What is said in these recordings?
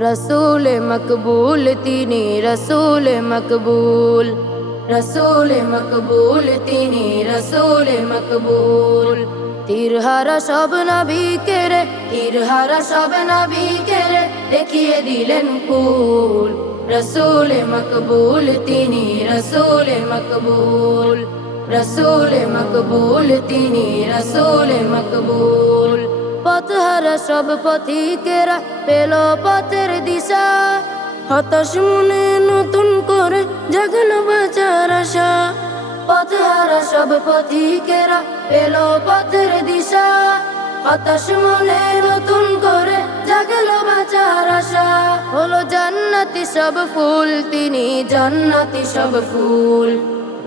রসুল মকবুল তিনি রসুল মকবুল রসুল মকবুল তিনি রসুল মকবুল তীরহারা সব নবী কেরে তীরহারা সব নবী কেরে দেখিয়ে দিলেন কুল রসুল মকবুল তিনি রসুল মকবুল রসুল মকবুল তিনি রসুল মকবুল পথহারা সব পথিকেরা পেল পথের দিশা। হতাশ মনে নতুন করে জাগল বাঁচার আশা। পথহারা সব পথিকেরা পেল পথের দিশা। হতাশ মনে নতুন করে জাগল বাঁচার আশা। হলো জান্নাতি সব ফুল, তিনি জান্নাতি সব ফুল।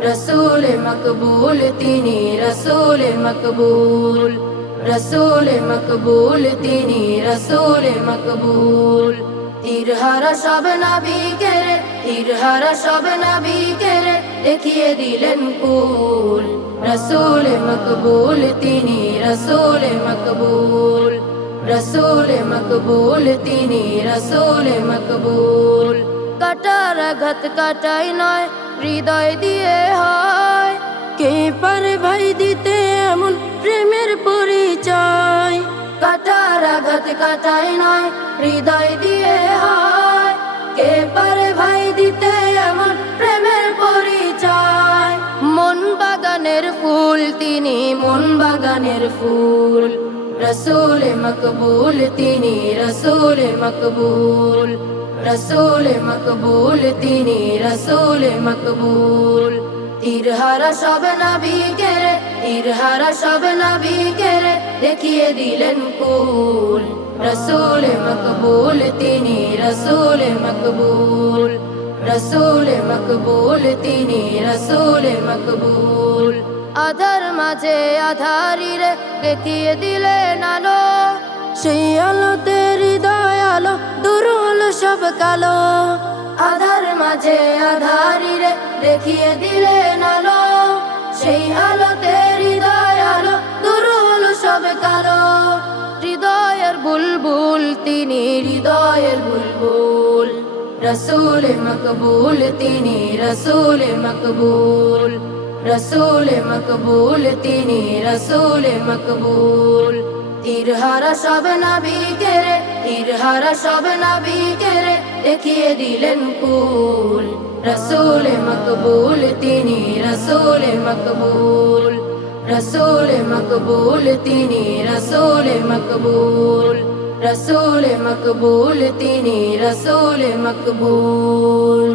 রসুল মকবুল, তিনি রসুল মকবুল। রসুল মকবুল তিনি রসুল মকবুল তীরহারা সব নবী কেরে তীরহারা সব নবী কেরে দেখিয়ে দিলেন কুল রসুল মকবুল তিনি রসুল মকবুল রসুল মকবুল তিনি রসুল মকবুল কাটার আঘাত কাটাই নয় হৃদয় দিয়ে হয় কে পারে ভাই দিতে এমন প্রেমের আঘাত কাটাই নয় হৃদয় দিয়ে হয়। কে পারে ভাই দিতে এমন প্রেমের পরিচয়? মন বাগানের ফুল, তিনি মন বাগানের ফুল। রসুল মকবুল, তিনি রসুল মকবুল। রসুল মকবুল, তিনি রসুল মকবুল। তীরহারা সব নবী কেরে তীরহারা সব নবী কেরে দেখিয়ে দিলেন কুল। রসুল মকবুল তিনি রসুল মকবুল রসুল মকবুল তিনি রসুল মকবুল আধার মাঝে আধারিরে দেখিয়ে দিলেন আলো সেই আলোতে হৃদয় আলো দূর হলো সব কালো আধার মাঝে আধারিরে দেখিয়ে দিলেন আলো সেই আলোতে হৃদয় আলো দূর হলো সব কালো হৃদয়ের বুলবুল, তিনি হৃদয়ের বুলবুল। রসুল মকবুল, তিনি রসুল মকবুল। রসুল মকবুল, তিনি রসুল মকবুল। তীরহারা সব নবী কেরে তীরহারা সব নবী কেরে দেখিয়ে দিলেন কুল। রসুল মকবুল, তিনি রসুল মকবুল। রসুল মকবুল তিনি রসুল মকবুল রসুল মকবুল তিনি রসুল মকবুল